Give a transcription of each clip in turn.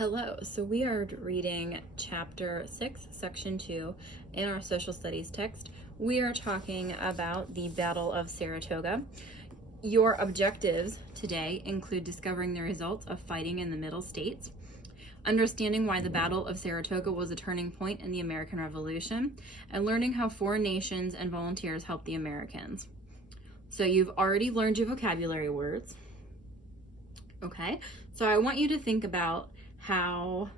Hello, so we are reading chapter 6, section 2 in our social studies text. We are talking about the Battle of Saratoga. Your objectives today include discovering the results of fighting in the Middle States, understanding why the Battle of Saratoga was a turning point in the American Revolution, and learning how foreign nations and volunteers helped the Americans. So you've already learned your vocabulary words. Okay, so I want you to think about how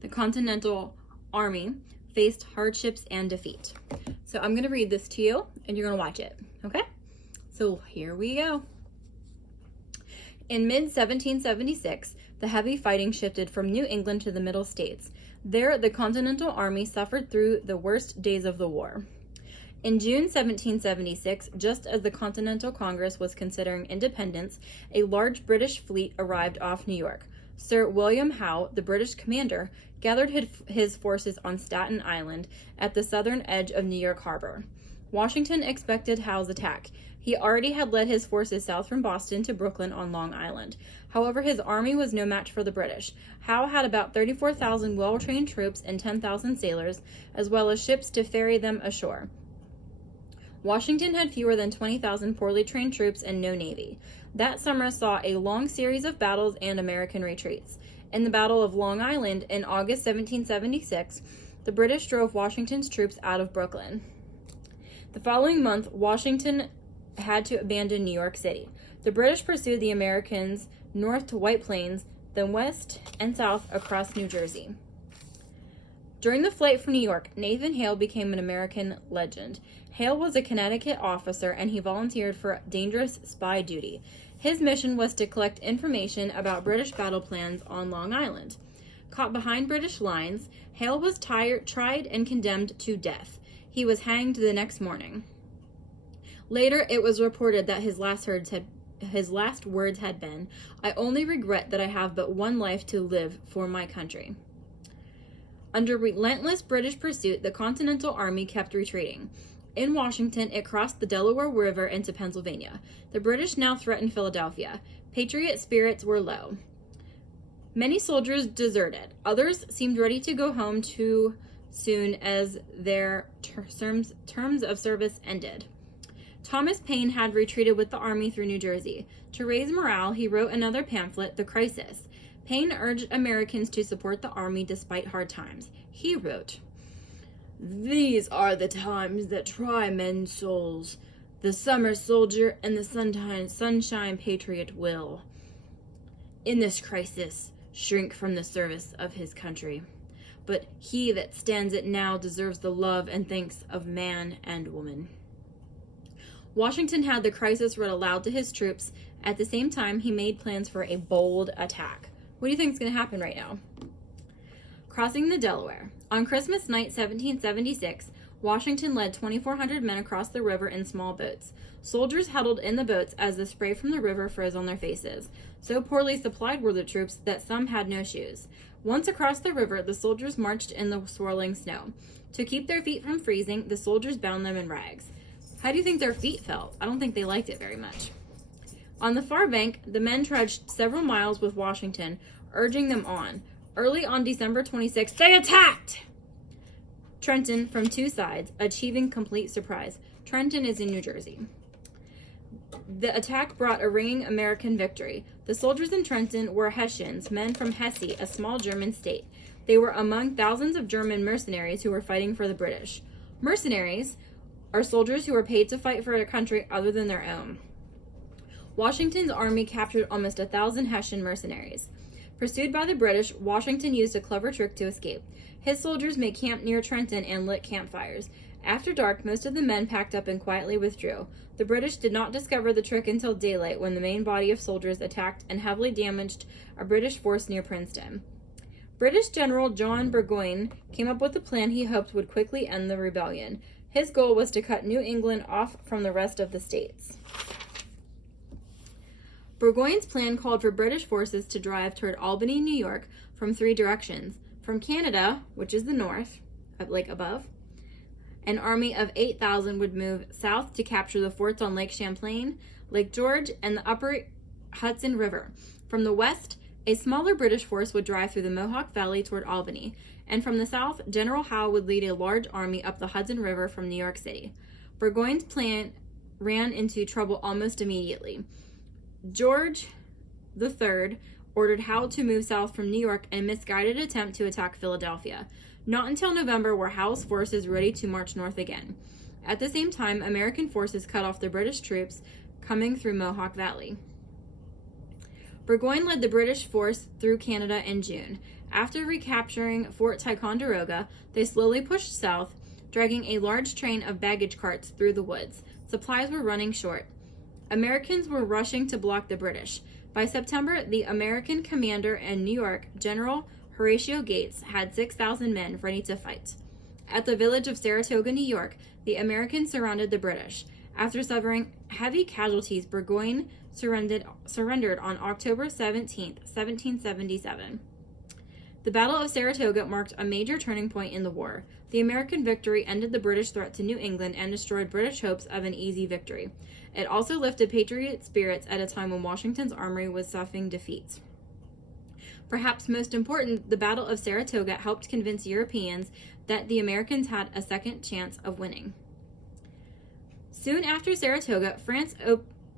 the Continental Army faced hardships and defeat. So I'm going to read this to you and you're going to watch it, okay? So here we go. In mid-1776, the heavy fighting shifted from New England to the Middle States. There, the Continental Army suffered through the worst days of the war. In June 1776, just as the Continental Congress was considering independence, a large British fleet arrived off New York. Sir William Howe, the British commander, gathered his forces on Staten Island at the southern edge of New York Harbor. Washington expected Howe's attack. He already had led his forces south from Boston to Brooklyn on Long Island. However, his army was no match for the British. Howe had about 34,000 well-trained troops and 10,000 sailors, as well as ships to ferry them ashore. Washington had fewer than 20,000 poorly trained troops and no navy. That summer saw a long series of battles and American retreats. In the Battle of Long Island in August 1776, the British drove Washington's troops out of Brooklyn. The following month, Washington had to abandon New York City. The British pursued the Americans north to White Plains, then west and south across New Jersey. During the flight from New York, Nathan Hale became an American legend. Hale was a Connecticut officer and he volunteered for dangerous spy duty. His mission was to collect information about British battle plans on Long Island. Caught behind British lines, Hale was tried and condemned to death. He was hanged the next morning. Later, it was reported that his last words had been, "I only regret that I have but one life to live for my country." Under relentless British pursuit, the Continental Army kept retreating. In Washington, it crossed the Delaware River into Pennsylvania. The British now threatened Philadelphia. Patriot spirits were low. Many soldiers deserted. Others seemed ready to go home too soon as their terms of service ended. Thomas Paine had retreated with the army through New Jersey. To raise morale, he wrote another pamphlet, The Crisis. Paine urged Americans to support the army despite hard times. He wrote, "These are the times that try men's souls. The summer soldier and the sunshine patriot will, in this crisis, shrink from the service of his country. But he that stands it now deserves the love and thanks of man and woman." Washington had the crisis read aloud to his troops. At the same time, he made plans for a bold attack. What do you think is going to happen right now? Crossing the Delaware. On Christmas night, 1776, Washington led 2,400 men across the river in small boats. Soldiers huddled in the boats as the spray from the river froze on their faces. So poorly supplied were the troops that some had no shoes. Once across the river, the soldiers marched in the swirling snow. To keep their feet from freezing, the soldiers bound them in rags. How do you think their feet felt? I don't think they liked it very much. On the far bank, the men trudged several miles with Washington, urging them on. Early on December 26th, they attacked Trenton from two sides, achieving complete surprise. Trenton is in New Jersey. The attack brought a ringing American victory. The soldiers in Trenton were Hessians, men from Hesse, a small German state. They were among thousands of German mercenaries who were fighting for the British. Mercenaries are soldiers who were paid to fight for a country other than their own. Washington's army captured almost 1,000 Hessian mercenaries. Pursued by the British, Washington used a clever trick to escape. His soldiers made camp near Trenton and lit campfires. After dark, most of the men packed up and quietly withdrew. The British did not discover the trick until daylight, when the main body of soldiers attacked and heavily damaged a British force near Princeton. British General John Burgoyne came up with a plan he hoped would quickly end the rebellion. His goal was to cut New England off from the rest of the states. Burgoyne's plan called for British forces to drive toward Albany, New York, from three directions. From Canada, which is the north, like above, an army of 8,000 would move south to capture the forts on Lake Champlain, Lake George, and the upper Hudson River. From the west, A smaller British force would drive through the Mohawk Valley toward Albany, and from the south, General Howe would lead a large army up the Hudson River from New York City. Burgoyne's plan ran into trouble almost immediately. George III ordered Howe to move south from New York in a misguided attempt to attack Philadelphia. Not until November were Howe's forces ready to march north again. At the same time, American forces cut off the British troops coming through Mohawk Valley. Burgoyne led the British force through Canada in June. After recapturing Fort Ticonderoga, they slowly pushed south, dragging a large train of baggage carts through the woods. Supplies were running short. Americans were rushing to block the British. By September, the American commander in New York, General Horatio Gates, had 6,000 men ready to fight. At the village of Saratoga, New York, the Americans surrounded the British. After suffering heavy casualties, Burgoyne surrendered on October 17, 1777. The Battle of Saratoga marked a major turning point in the war. The American victory ended the British threat to New England and destroyed British hopes of an easy victory. It also lifted Patriot spirits at a time when Washington's army was suffering defeats. Perhaps most important, the Battle of Saratoga helped convince Europeans that the Americans had a second chance of winning. Soon after Saratoga, France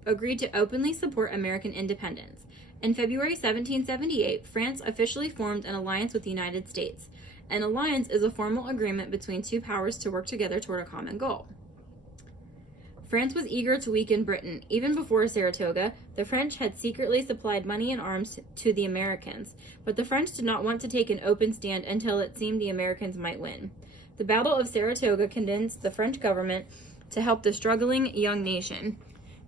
agreed to openly support American independence. In February 1778, France officially formed an alliance with the United States. An alliance is a formal agreement between two powers to work together toward a common goal. France was eager to weaken Britain. Even before Saratoga, the French had secretly supplied money and arms to the Americans, but the French did not want to take an open stand until it seemed the Americans might win. The Battle of Saratoga convinced the French government to help the struggling young nation.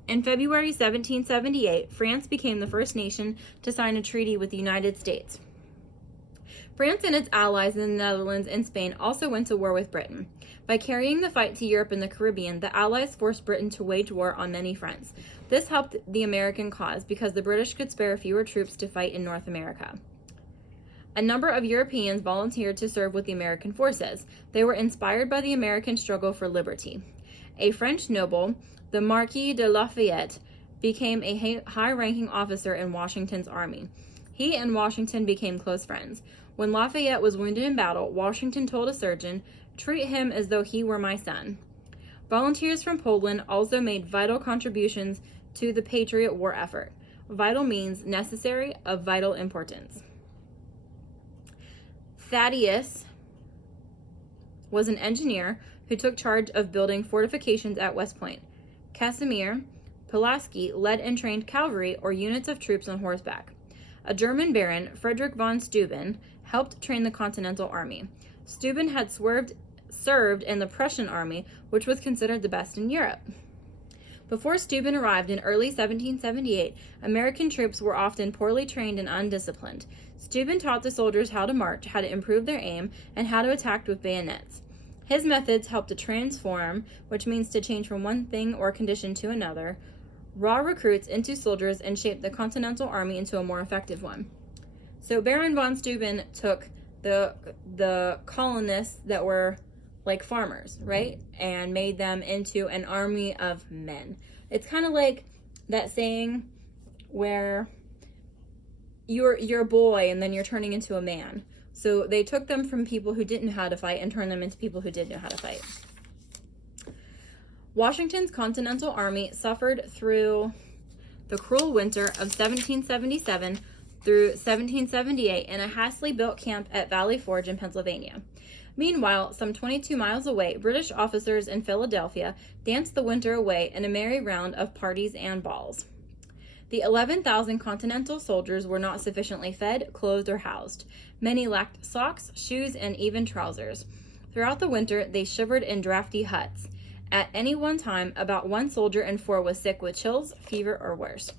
In February 1778, France became the first nation to sign a treaty with the United States. France and its allies in the Netherlands and Spain also went to war with Britain. By carrying the fight to Europe and the Caribbean, the Allies forced Britain to wage war on many fronts. This helped the American cause because the British could spare fewer troops to fight in North America. A number of Europeans volunteered to serve with the American forces. They were inspired by the American struggle for liberty. A French noble, the Marquis de Lafayette, became a high-ranking officer in Washington's army. He and Washington became close friends. When Lafayette was wounded in battle, Washington told a surgeon, "Treat him as though he were my son." Volunteers from Poland also made vital contributions to the Patriot War effort. Vital means necessary, of vital importance. Thaddeus was an engineer who took charge of building fortifications at West Point. Casimir Pulaski led and trained cavalry or units of troops on horseback. A German baron, Frederick von Steuben, helped train the Continental Army. Steuben had served in the Prussian army, which was considered the best in Europe. Before Steuben arrived in early 1778, American troops were often poorly trained and undisciplined. Steuben taught the soldiers how to march, how to improve their aim, and how to attack with bayonets. His methods helped to transform, which means to change from one thing or condition to another, raw recruits into soldiers and shaped the Continental Army into a more effective one. So Baron von Steuben took the colonists that were like farmers, right? And made them into an army of men. It's kind of like that saying where you're a boy and then you're turning into a man. So they took them from people who didn't know how to fight and turned them into people who did know how to fight. Washington's Continental Army suffered through the cruel winter of 1777 through 1778 in a hastily built camp at Valley Forge in Pennsylvania. Meanwhile, some 22 miles away, British officers in Philadelphia danced the winter away in a merry round of parties and balls. The 11,000 Continental soldiers were not sufficiently fed, clothed, or housed. Many lacked socks, shoes, and even trousers. Throughout the winter, they shivered in drafty huts. At any one time, about 1 soldier in 4 was sick with chills, fever, or worse.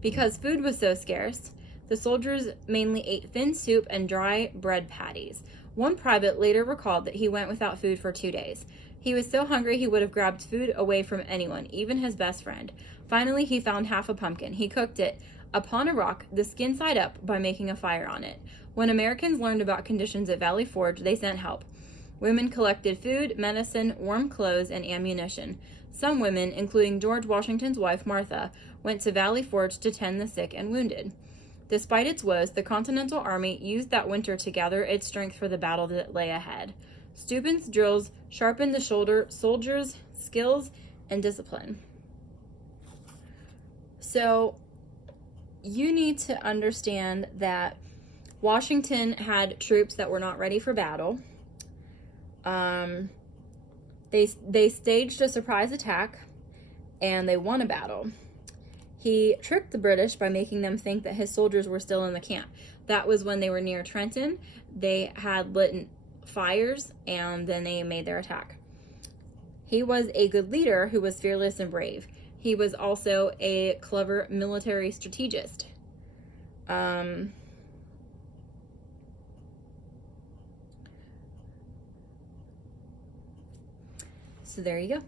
Because food was so scarce, the soldiers mainly ate thin soup and dry bread patties. One private later recalled that he went without food for 2 days. He was so hungry he would have grabbed food away from anyone, even his best friend. Finally, he found half a pumpkin. He cooked it upon a rock, the skin side up, by making a fire on it. When Americans learned about conditions at Valley Forge, they sent help. Women collected food, medicine, warm clothes, and ammunition. Some women, including George Washington's wife, Martha, went to Valley Forge to tend the sick and wounded. Despite its woes, the Continental Army used that winter to gather its strength for the battle that lay ahead. Steuben's drills sharpened the soldiers' skills and discipline. So you need to understand that Washington had troops that were not ready for battle. They staged a surprise attack, and they won a battle. He tricked the British by making them think that his soldiers were still in the camp. That was when they were near Trenton. They had lit fires, and then they made their attack. He was a good leader who was fearless and brave. He was also a clever military strategist. So there you go.